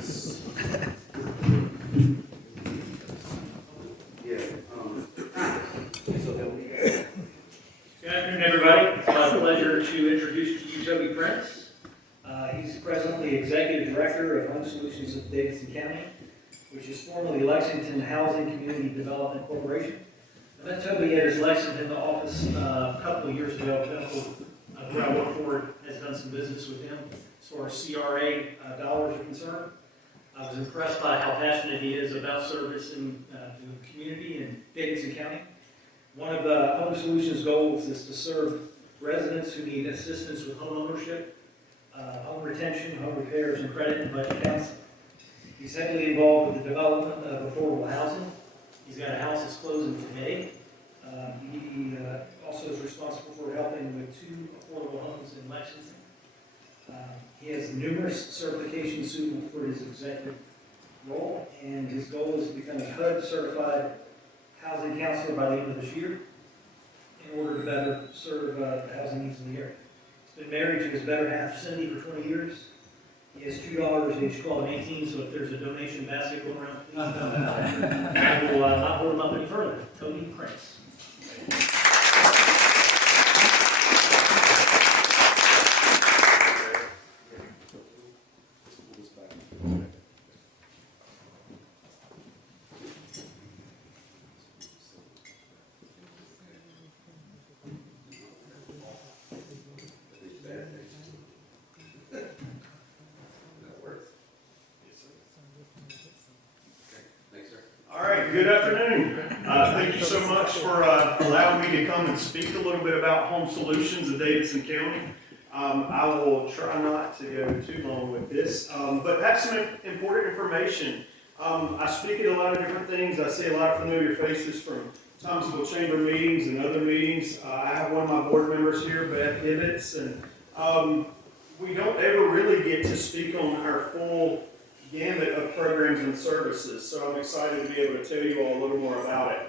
Prince. Good afternoon, everybody. It's my pleasure to introduce to you Toby Prince. He's presently Executive Director of Home Solutions of Davidson County, which is formerly Lexington Housing Community Development Corporation. I met Toby at his Lexington office a couple of years ago. Pinnacle, where I work for, has done some business with him as far as CRA dollars are concerned. I was impressed by how passionate he is about servicing the community in Davidson County. One of the Home Solutions goals is to serve residents who need assistance with home ownership, home retention, home repairs, and credit and budget counseling. He's heavily involved with the development of affordable housing. He's got a house that's closing today. He also is responsible for helping with 2 affordable homes in Lexington. He has numerous certifications suitable for his executive role, and his goal is to become a HUD certified housing counselor by the end of this year in order to better serve the housing needs of the area. He's been married to his better half, Cindy, for 20 years. He has 2 daughters, aged 12 and 18, so if there's a donation basket going around, please I will not hold him up any further. Toby Prince. All right, good afternoon. Thank you so much for allowing me to come and speak a little bit about Home Solutions of Davidson County. I will try not to go too long with this, but have some important information. I speak at a lot of different things. I see a lot of familiar faces from Thomasville Chamber meetings and other meetings. I have one of my board members here, Beth Ibbets, and we don't ever really get to speak on our full gamut of programs and services, so I'm excited to be able to tell you all a little more about it.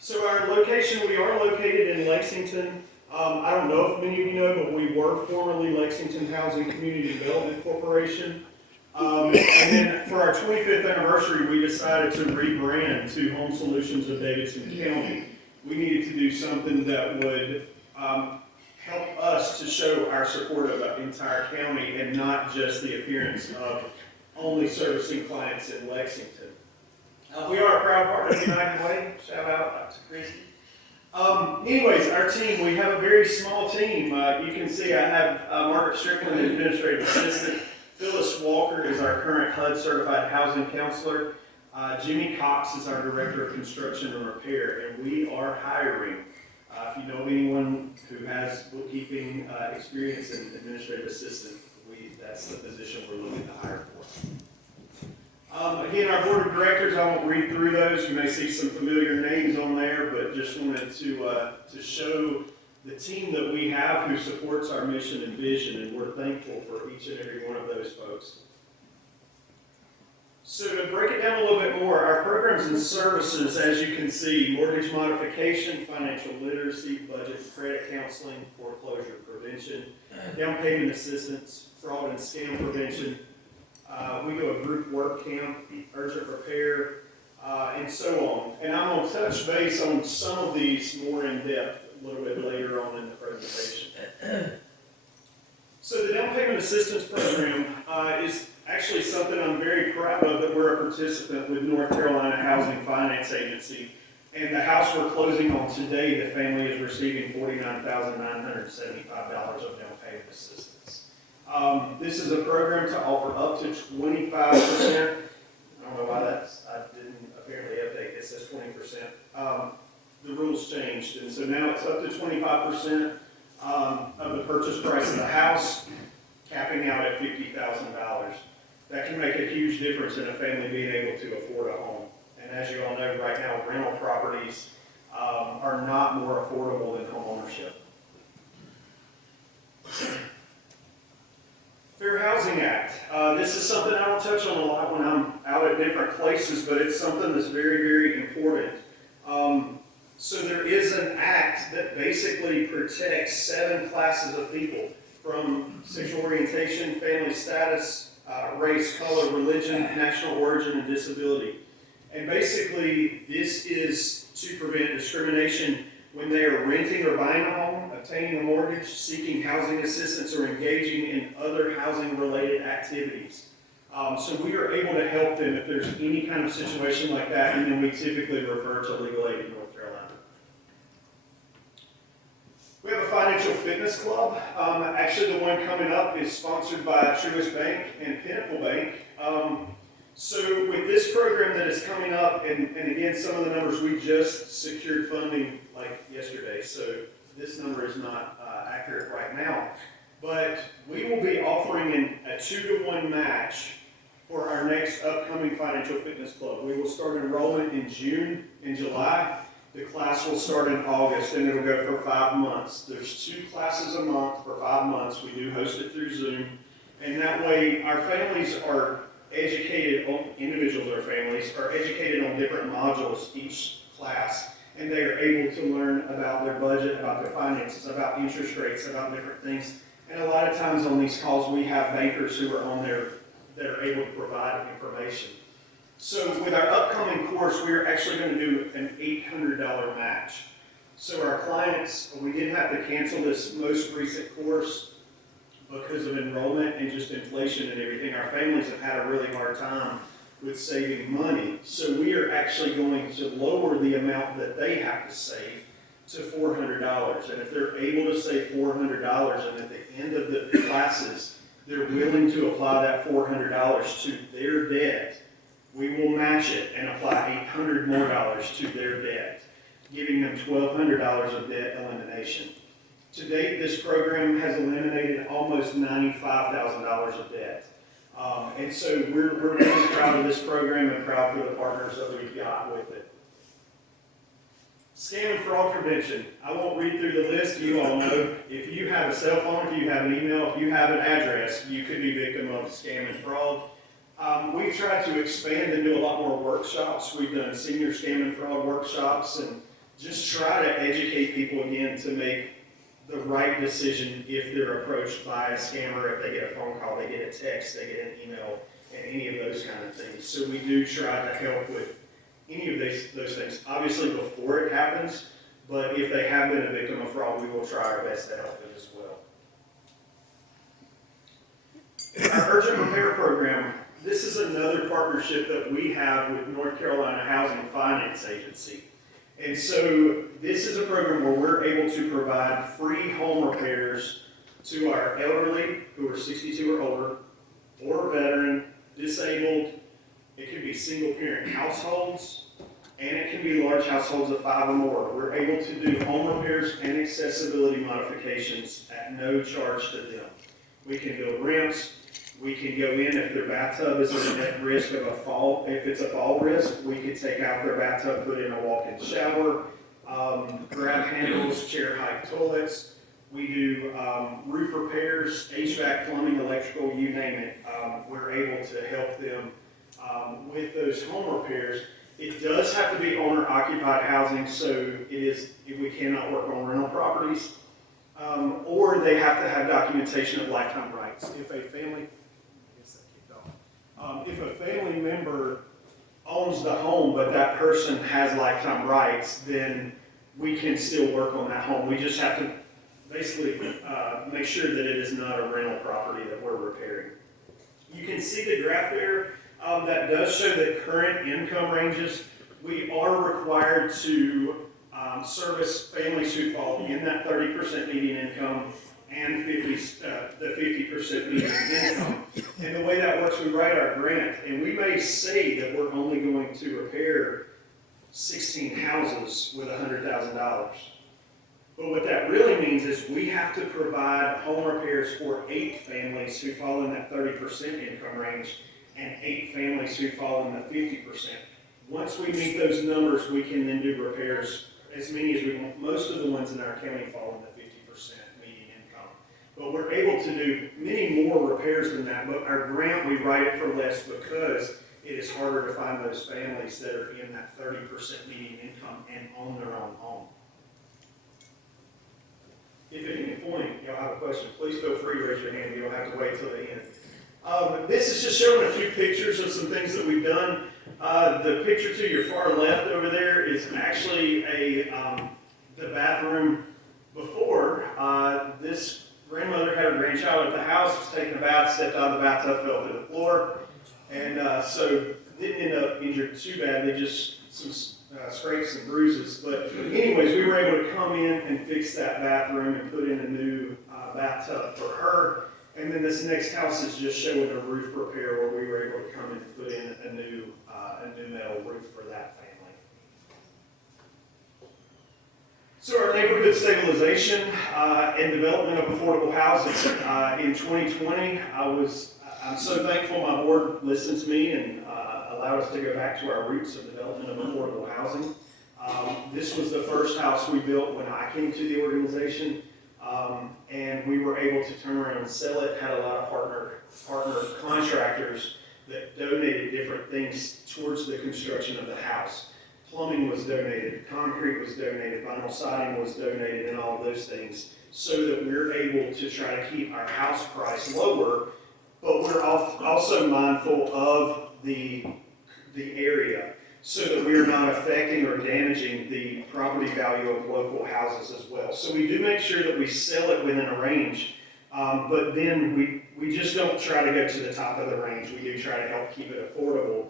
So our location, we are located in Lexington. I don't know if many of you know, but we were formerly Lexington Housing Community Development Corporation. And then for our 25th anniversary, we decided to rebrand to Home Solutions of Davidson County. We needed to do something that would help us to show our support of the entire county and not just the appearance of only servicing clients in Lexington. We are a proud part of United Way. Shout out to Christy. Anyways, our team, we have a very small team. You can see I have Margaret Strickland, Administrative Assistant. Phyllis Walker is our current HUD Certified Housing Counselor. Jimmy Cox is our Director of Construction and Repair, and we are hiring. If you know anyone who has bookkeeping experience and administrative assistant, that's the position we're looking to hire for. Again, our board of directors, I won't read through those. You may see some familiar names on there, but just wanted to show the team that we have who supports our mission and vision, and we're thankful for each and every one of those folks. So to break it down a little bit more, our programs and services, as you can see, mortgage modification, financial literacy, budget and credit counseling, foreclosure prevention, down payment assistance, fraud and scam prevention. We do a group work camp, urgent repair, and so on. And I'm going to touch base on some of these more in depth a little bit later on in the presentation. So the down payment assistance program is actually something I'm very proud of, that we're a participant with North Carolina Housing Finance Agency. And the house we're closing on today, the family is receiving $49,975 of down payment assistance. This is a program to offer up to 25%. I don't know why I didn't apparently update. It says 20%. The rules changed, and so now it's up to 25% of the purchase price of the house, capping out at $50,000. That can make a huge difference in a family being able to afford a home. And as you all know, right now, rental properties are not more affordable than home ownership. Fair Housing Act. This is something I don't touch on a lot when I'm out at different places, but it's something that's very, very important. So there is an act that basically protects 7 classes of people, from sexual orientation, family status, race, color, religion, national origin, and disability. And basically, this is to prevent discrimination when they are renting or buying a home, obtaining a mortgage, seeking housing assistance, or engaging in other housing-related activities. So we are able to help them if there's any kind of situation like that, and then we typically refer to legal aid in North Carolina. We have a financial fitness club. Actually, the one coming up is sponsored by Truist Bank and Pinnacle Bank. So with this program that is coming up, and again, some of the numbers, we just secured funding like yesterday, so this number is not accurate right now. But we will be offering a 2-to-1 match for our next upcoming financial fitness club. We will start enrollment in June and July. The class will start in August, and it'll go for 5 months. There's 2 classes a month for 5 months. We do host it through Zoom, and that way our families are educated, individuals or families are educated on different modules each class, and they are able to learn about their budget, about their finances, about interest rates, about different things. And a lot of times on these calls, we have bankers who are on there that are able to provide information. So with our upcoming course, we are actually going to do an $800 match. So our clients, we did have to cancel this most recent course because of enrollment and just inflation and everything. Our families have had a really hard time with saving money. So we are actually going to lower the amount that they have to save to $400. And if they're able to save $400 and at the end of the classes, they're willing to apply that $400 to their debt, we will match it and apply $800 more to their debt, giving them $1,200 of debt elimination. To date, this program has eliminated almost $95,000 of debt. And so we're really proud of this program and proud for the partners that we've got with it. Scam and fraud prevention. I won't read through the list. You all know if you have a cell phone, if you have an email, if you have an address, you could be victim of scam and fraud. We've tried to expand and do a lot more workshops. We've done senior scam and fraud workshops and just try to educate people again to make the right decision if they're approached by a scammer, if they get a phone call, they get a text, they get an email, and any of those kind of things. So we do try to help with any of those things, obviously before it happens, but if they have been a victim of fraud, we will try our best to help them as well. Our urgent repair program, this is another partnership that we have with North Carolina Housing Finance Agency. And so this is a program where we're able to provide free home repairs to our elderly who are 62 or older, or veteran, disabled. It could be single parent households, and it can be large households of 5 or more. We're able to do home repairs and accessibility modifications at no charge to them. We can build ramps. We can go in if their bathtub is at risk of a fall. If it's a fall risk, we could take out their bathtub, put in a walk-in shower, grab handles, chair height toilets. We do roof repairs, HVAC, plumbing, electrical, you name it. We're able to help them with those home repairs. It does have to be owner-occupied housing, so we cannot work on rental properties, or they have to have documentation of lifetime rights. If a family member owns the home, but that person has lifetime rights, then we can still work on that home. We just have to basically make sure that it is not a rental property that we're repairing. You can see the graph there. That does show the current income ranges. We are required to service families who fall in that 30% median income and the 50% median income. And the way that works, we write our grant, and we may say that we're only going to repair 16 houses with $100,000. But what that really means is we have to provide home repairs for 8 families who fall in that 30% income range and 8 families who fall in the 50%. Once we meet those numbers, we can then do repairs as many as we want. Most of the ones in our county fall in the 50% median income. But we're able to do many more repairs than that, but our grant, we write it for less because it is harder to find those families that are in that 30% median income and own their own home. If at any point y'all have a question, please feel free to raise your hand. You don't have to wait till the end. This is just showing a few pictures of some things that we've done. The picture to your far left over there is actually the bathroom before. This grandmother had her grandchild at the house, was taking a bath, stepped out of the bathtub, fell to the floor, and so didn't end up injured too badly, just some scrapes and bruises. But anyways, we were able to come in and fix that bathroom and put in a new bathtub for her. And then this next house is just showing a roof repair where we were able to come in and put in a new metal roof for that family. So our neighborhood stabilization and development of affordable housing. In 2020, I'm so thankful my board listened to me and allowed us to go back to our roots of development of affordable housing. This was the first house we built when I came to the organization. And we were able to turn around and sell it, had a lot of partner contractors that donated different things towards the construction of the house. Plumbing was donated, concrete was donated, vinyl siding was donated, and all of those things, so that we're able to try to keep our house price lower, but we're also mindful of the area, so that we're not affecting or damaging the property value of local houses as well. So we do make sure that we sell it within a range, but then we just don't try to go to the top of the range. We do try to help keep it affordable.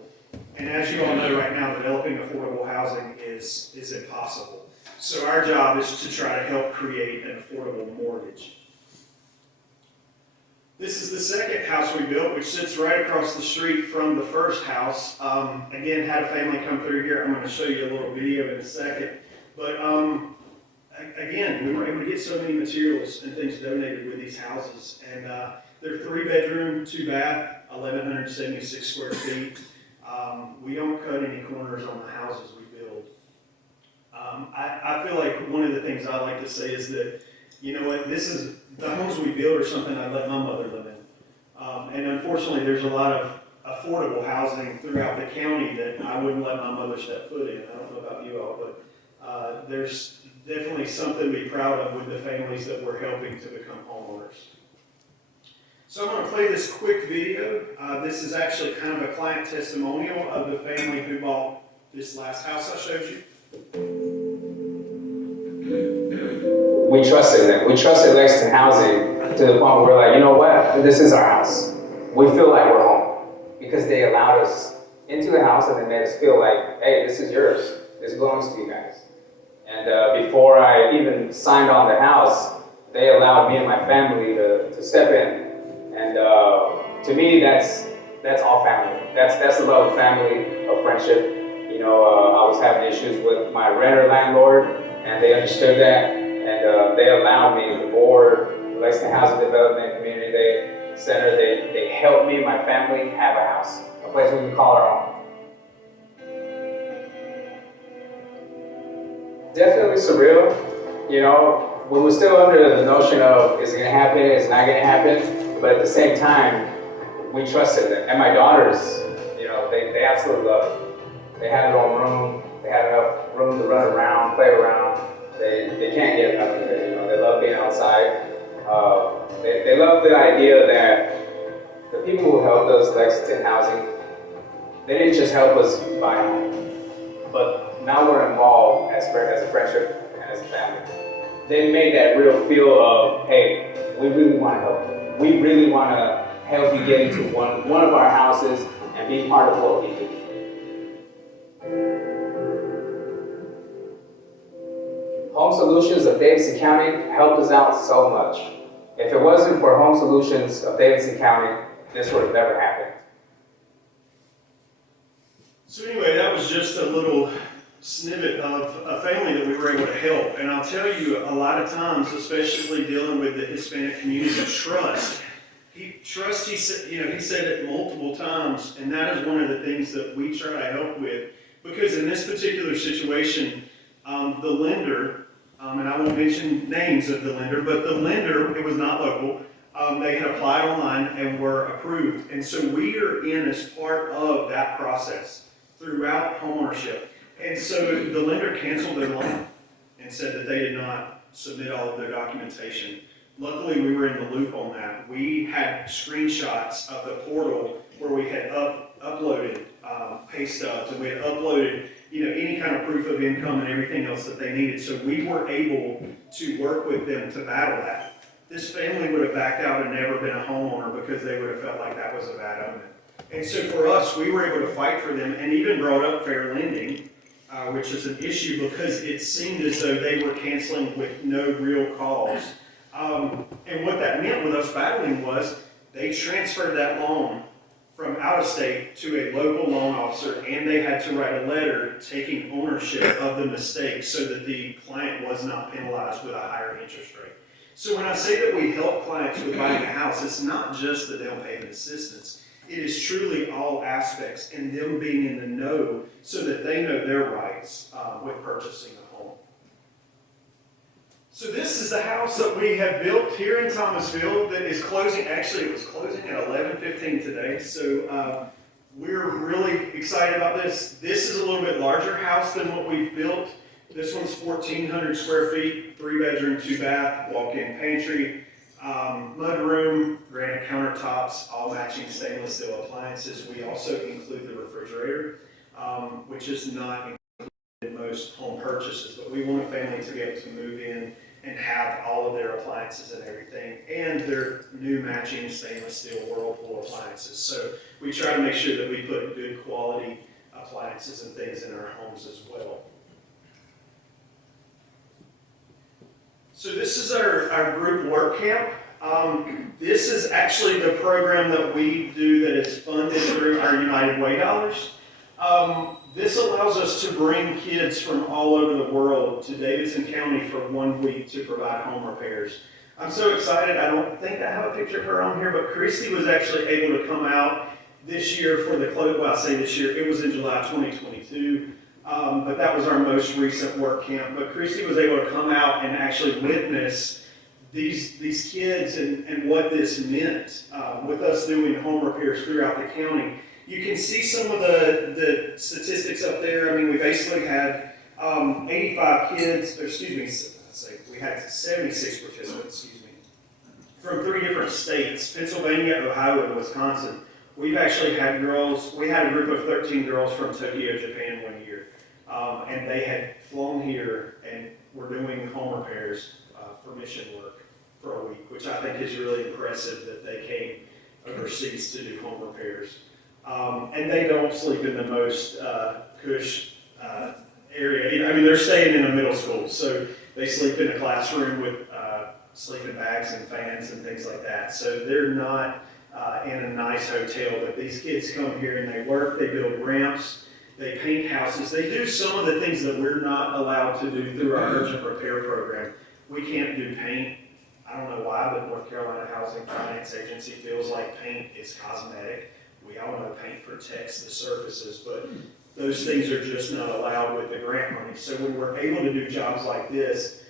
And as you all know right now, developing affordable housing is impossible. So our job is to try to help create an affordable mortgage. This is the second house we built, which sits right across the street from the first house. Again, had a family come through here. I'm going to show you a little video in a second. But again, we were able to get so many materials and things donated with these houses. And they're 3-bedroom, 2-bath, 1,176 square feet. We don't cut any corners on the houses we build. I feel like one of the things I like to say is that, you know what, the homes we build are something I let my mother live in. And unfortunately, there's a lot of affordable housing throughout the county that I wouldn't let my mother step foot in. I don't know about you all, but there's definitely something to be proud of with the families that we're helping to become homeowners. So I'm going to play this quick video. This is actually kind of a client testimonial of the family who bought this last house I showed you. We trusted them. We trusted Lexington Housing to the point where we're like, you know what? This is our house. We feel like we're home because they allowed us into the house and they made us feel like, hey, this is yours. This belongs to you guys. And before I even signed on the house, they allowed me and my family to step in. And to me, that's all family. That's the love of family, of friendship. You know, I was having issues with my renter landlord, and they understood that. And they allowed me, the board, the Lexington Housing Development Community Center, they helped me and my family have a house, a place we can call our own. Definitely surreal, you know, we were still under the notion of, is it gonna happen, is it not gonna happen? But at the same time, we trusted them. And my daughters, you know, they absolutely loved it. They had their own room, they had enough room to run around, play around. They can't get enough of it, you know, they love being outside. They love the idea that the people who helped us, Lexington Housing, they didn't just help us buy a home, but now we're involved as a friendship and as a family. They made that real feel of, hey, we really want to help you. We really want to help you get into one of our houses and be part of what we do. Home Solutions of Davidson County helped us out so much. If it wasn't for Home Solutions of Davidson County, this would have never happened. So anyway, that was just a little snippet of a family that we were able to help. And I'll tell you, a lot of times, especially dealing with the Hispanic community, trust. He said it multiple times, and that is one of the things that we try to help with. Because in this particular situation, the lender, and I won't mention names of the lender, but the lender, it was not local, they had applied online and were approved. And so we are in as part of that process throughout homeownership. And so the lender canceled their loan and said that they did not submit all of their documentation. luckily we were in the loop on that. We had screenshots of the portal where we had uploaded pay stubs, and we had uploaded any kind of proof of income and everything else that they needed. So we were able to work with them to battle that. This family would have backed out and never been a homeowner because they would have felt like that was a bad omen. And so for us, we were able to fight for them and even brought up fair lending, which is an issue because it seemed as though they were canceling with no real cause. And what that meant with us battling was they transferred that loan from out of state to a local loan officer, and they had to write a letter taking ownership of the mistake so that the client was not penalized with a higher interest rate. So when I say that we help clients with buying a house, it's not just the down payment assistance. It is truly all aspects and them being in the know so that they know their rights with purchasing a home. So this is the house that we have built here in Thomasville that is closing. Actually, it was closing at 11:15 today. So we're really excited about this. This is a little bit larger house than what we've built. This one's 1,400 square feet, 3-bedroom, 2-bath, walk-in pantry, mud room, granite countertops, all matching stainless steel appliances. We also include the refrigerator, which is not included in most home purchases, but we want a family to be able to move in and have all of their appliances and everything, and their new matching stainless steel Whirlpool appliances. So we try to make sure that we put good quality appliances and things in our homes as well. So this is our group work camp. This is actually the program that we do that is funded through our United Way dollars. This allows us to bring kids from all over the world to Davidson County for 1 week to provide home repairs. I'm so excited. I don't think I have a picture of her on here, but Christy was actually able to come out this year for the close. Well, I say this year, it was in July 2022. But that was our most recent work camp. But Christy was able to come out and actually witness these kids and what this meant with us doing home repairs throughout the county. You can see some of the statistics up there. I mean, we basically had 85 kids, we had 76 participants, from 3 different states, Pennsylvania, Ohio, and Wisconsin. We've actually had we had a group of 13 girls from Tokyo, Japan 1 year. And they had flown here and were doing home repairs for mission work for a week, which I think is really impressive that they came overseas to do home repairs. And they don't sleep in the most cush area. I mean, they're staying in a middle school, so they sleep in a classroom with sleeping bags and fans and things like that. So they're not in a nice hotel, but these kids come here and they work, they build ramps, they paint houses. They do some of the things that we're not allowed to do through our urgent repair program. We can't do paint. I don't know why, but North Carolina Housing Finance Agency feels like paint is cosmetic. We all know paint protects the surfaces, but those things are just not allowed with the grant money. So when we're able to do jobs like this,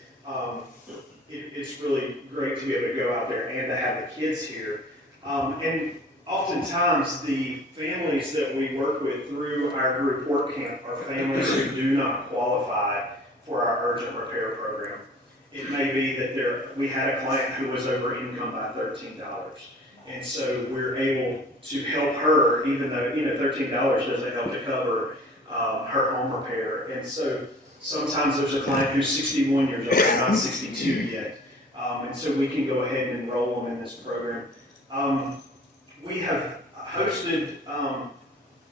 it's really great to be able to go out there and to have the kids here. And oftentimes, the families that we work with through our group work camp are families who do not qualify for our urgent repair program. It may be that we had a client who was over income by $13. And so we're able to help her, even though, $13 doesn't help to cover her home repair. And so sometimes there's a client who's 61 years old and not 62 yet. And so we can go ahead and enroll them in this program. We have hosted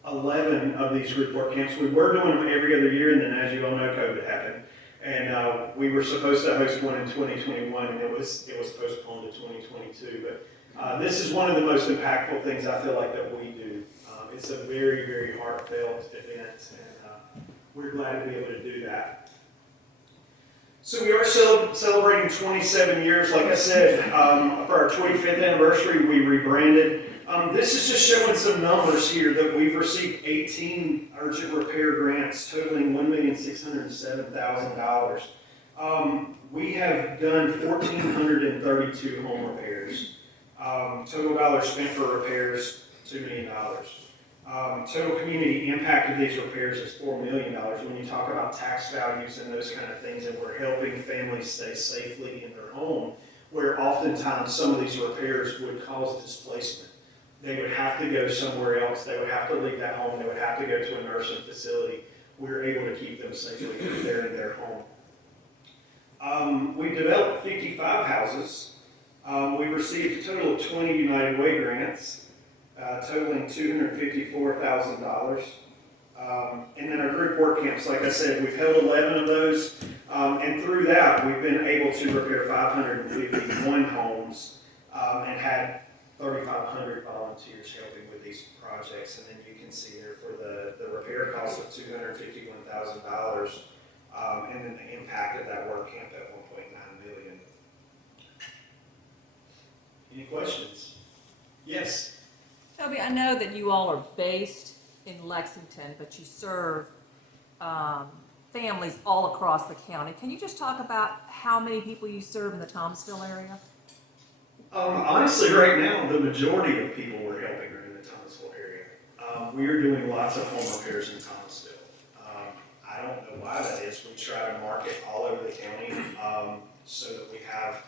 11 of these group work camps. We were doing them every other year, and then as you all know, COVID happened. And we were supposed to host one in 2021, and it was postponed to 2022. But this is one of the most impactful things I feel like that we do. It's a very, very heartfelt event, and we're glad to be able to do that. So we are celebrating 27 years. Like I said, for our 25th anniversary, we rebranded. This is just showing some numbers here that we've received 18 urgent repair grants totaling $1,607,000. We have done 1,432 home repairs. Total dollars spent for repairs, $2 million. Total community impact of these repairs is $4 million. When you talk about tax values and those kind of things, and we're helping families stay safely in their home, where oftentimes some of these repairs would cause displacement. They would have to go somewhere else, they would have to leave that home, they would have to go to a nursing facility. We were able to keep them safely there in their home. We developed 55 houses. We received a total of 20 United Way grants, totaling $254,000. And then our group work camps, like I said, we've held 11 of those. And through that, we've been able to repair 551 homes and had 3,500 volunteers helping with these projects. And then you can see there for the repair cost of $251,000, and then the impact of that work camp at $1.9 million. Any questions? Yes. Toby, I know that you all are based in Lexington, but you serve families all across the county. Can you just talk about how many people you serve in the Thomasville area? Honestly, right now, the majority of people we're helping are in the Thomasville area. We are doing lots of home repairs in Thomasville. I don't know why that is. We try to market all over the county so that we have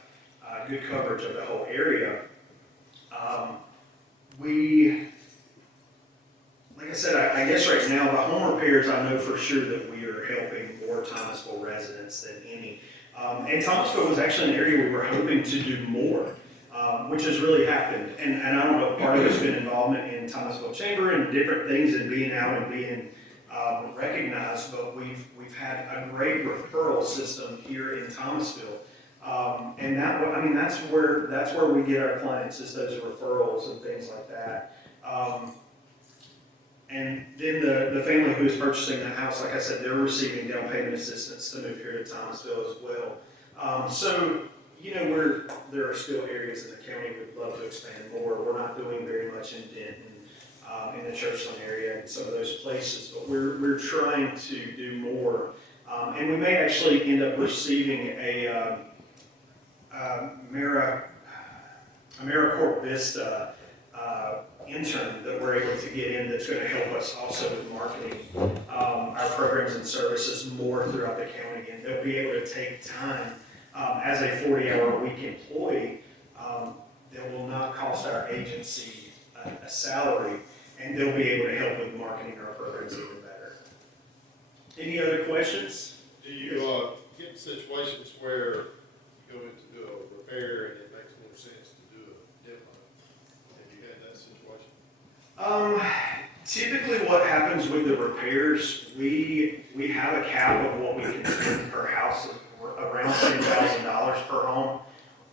good coverage of the whole area. Like I said, I guess right now, the home repairs, I know for sure that we are helping more Thomasville residents than any. And Thomasville was actually an area we were hoping to do more, which has really happened. And I don't know, part of it's been involvement in Thomasville Chamber and different things and being out and being recognized, but we've had a great referral system here in Thomasville. And that's where we get our clients, is those referrals and things like that. And then the family who is purchasing the house, like I said, they're receiving down payment assistance to move here to Thomasville as well. So, there are still areas in the county we'd love to expand more. We're not doing very much in Denton, in the Churchland area and some of those places, but we're trying to do more. And we may actually end up receiving a AmeriCorps Vista intern that we're able to get in that's going to help us also with marketing our programs and services more throughout the county. And they'll be able to take time as a 40-hour-a-week employee that will not cost our agency a salary, and they'll be able to help with marketing our programs even better. Any other questions? Do you get situations where you go in to do a repair and it makes more sense to do a demo? Have you had that situation? Typically what happens with the repairs, we have a cap of what we can spend per house, around $10,000 per home.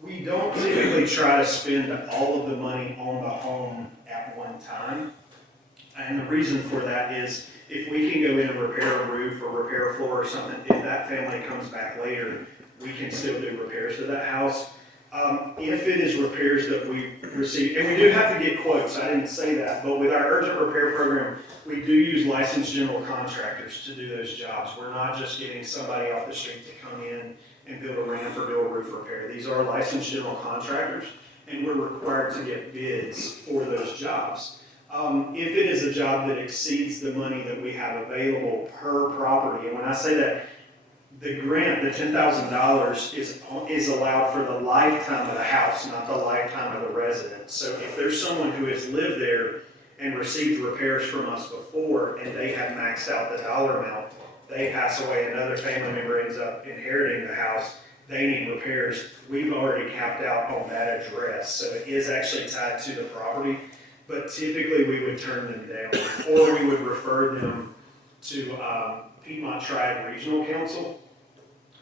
We don't typically try to spend all of the money on the home at one time. And the reason for that is, if we can go in and repair a roof or repair a floor or something, if that family comes back later, we can still do repairs to that house. If it is repairs that we receive, and we do have to get quotes, I didn't say that, but with our urgent repair program, we do use licensed general contractors to do those jobs. We're not just getting somebody off the street to come in and build a ramp or do a roof repair. These are licensed general contractors, and we're required to get bids for those jobs. If it is a job that exceeds the money that we have available per property, and when I say that, the grant, the $10,000 is allowed for the lifetime of the house, not the lifetime of the resident. So if there's someone who has lived there and received repairs from us before, and they have maxed out the dollar amount, they pass away, another family member ends up inheriting the house, they need repairs, we've already capped out on that address. So it is actually tied to the property, but typically we would turn them down, or we would refer them to Piedmont Triad Regional Council.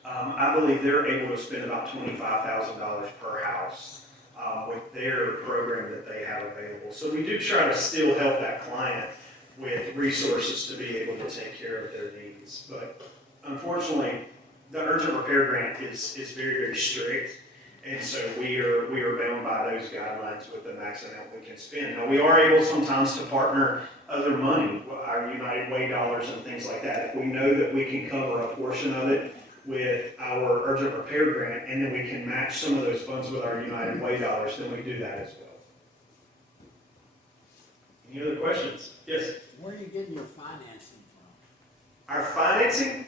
I believe they're able to spend about $25,000 per house with their program that they have available. So we do try to still help that client with resources to be able to take care of their needs. But unfortunately, the urgent repair grant is very, very strict. And so we are bound by those guidelines with the max amount we can spend. Now, we are able sometimes to partner other money, our United Way dollars and things like that. If we know that we can cover a portion of it with our urgent repair grant, and then we can match some of those funds with our United Way dollars, then we do that as well. Any other questions? Yes? Where are you getting your financing from? Our financing?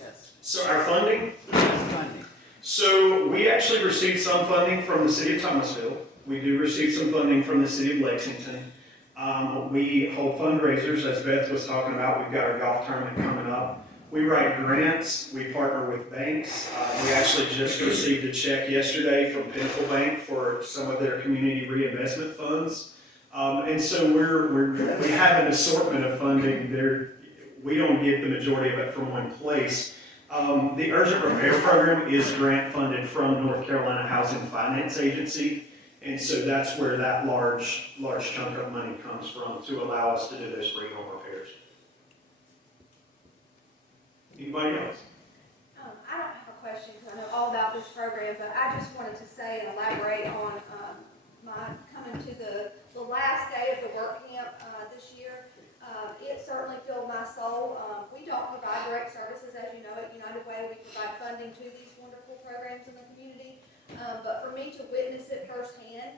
Yes. So our funding? Funding. So we actually received some some funding from the city of Thomasville. We do receive some funding from the city of Lexington. We hold fundraisers, as Beth was talking about. We've got our golf tournament coming up. We write grants. We partner with banks. We actually just received a check yesterday from Pinnacle Bank for some of their community reinvestment funds. And so we have an assortment of funding there. We don't get the majority of it from one place. The urgent repair program is grant funded from North Carolina Housing Finance Agency. And so that's where that large chunk of money comes from to allow us to do those free home repairs. Anybody else? I don't have a question because I know all about this program, but I just wanted to say and elaborate on my coming to the last day of the work camp this year. It certainly filled my soul. We don't provide direct services, as you know, at United Way. We provide funding to these wonderful programs in the community. But for me to witness it firsthand,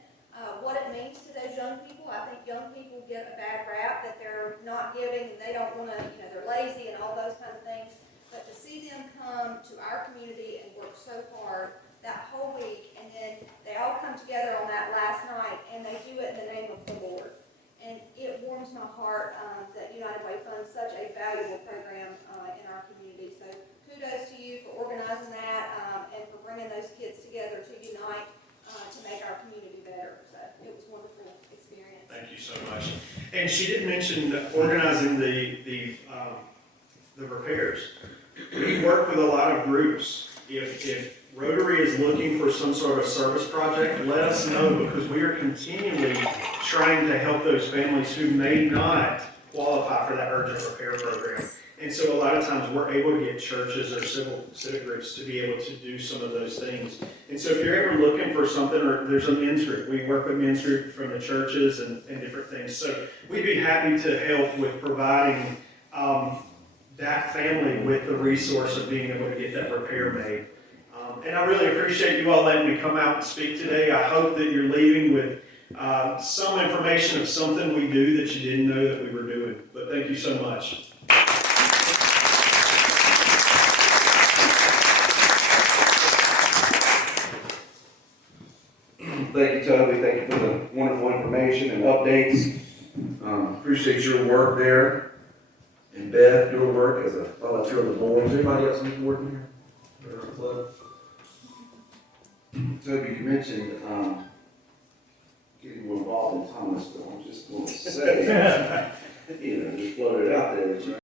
what it means to those young people, I think young people get a bad rap that they're not giving and they don't want to, they're lazy and all those kind of things. But to see them come to our community and work so hard that whole week, and then they all come together on that last night and they do it in the name of the Lord. And it warms my heart that United Way funds such a valuable program in our community. So kudos to you for organizing that and for bringing those kids together to unite to make our community better. So it was a wonderful experience. Thank you so much. And she did mention organizing the repairs. We work with a lot of groups. If Rotary is looking for some sort of service project, let us know, because we are continually trying to help those families who may not qualify for that urgent repair program. And so a lot of times we're able to get churches or civic groups to be able to do some of those things. And so if you're ever looking for something, or there's a men's group, we work with men's group from the churches and different things. So we'd be happy to help with providing that family with the resource of being able to get that repair made. And I really appreciate you all letting me come out and speak today. I hope that you're leaving with some information of something we do that you didn't know that we were doing. But thank you so much. Thank you, Toby. Thank you for the wonderful information and updates. Appreciate your work there. And Beth, your work as a volunteer on the board. Is anybody else need to work in here? Or our club? Toby, you mentioned getting more involved in Thomasville. I'm just going to say, just float it out there that you